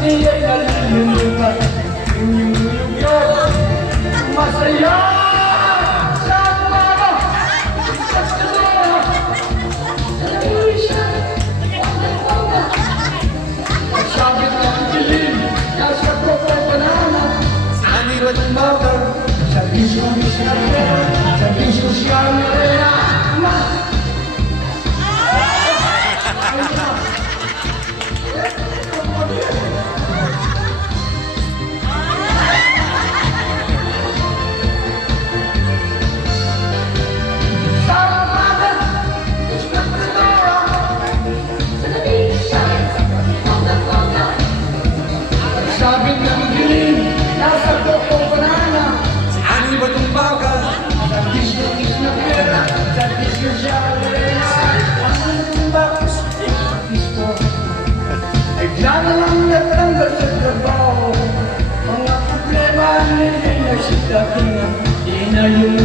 di ay nalilimutan. Inyuyog yun, masaya sa umaga. Isas ka doon, sa naisya, nagsabit ng dilim, nasa propay banana. Ani ba't umaga, sa bisyo siya rin, sa bisyo siya rin. Sabit ng dilim, nasa propong banana. Ani ba't umaga, sa bisyo na pera, sa bisyo siya rin. Ang bakos, isto bigla na lang natanggal sa trabaho. Mga problema hindi na siya dating, di na yung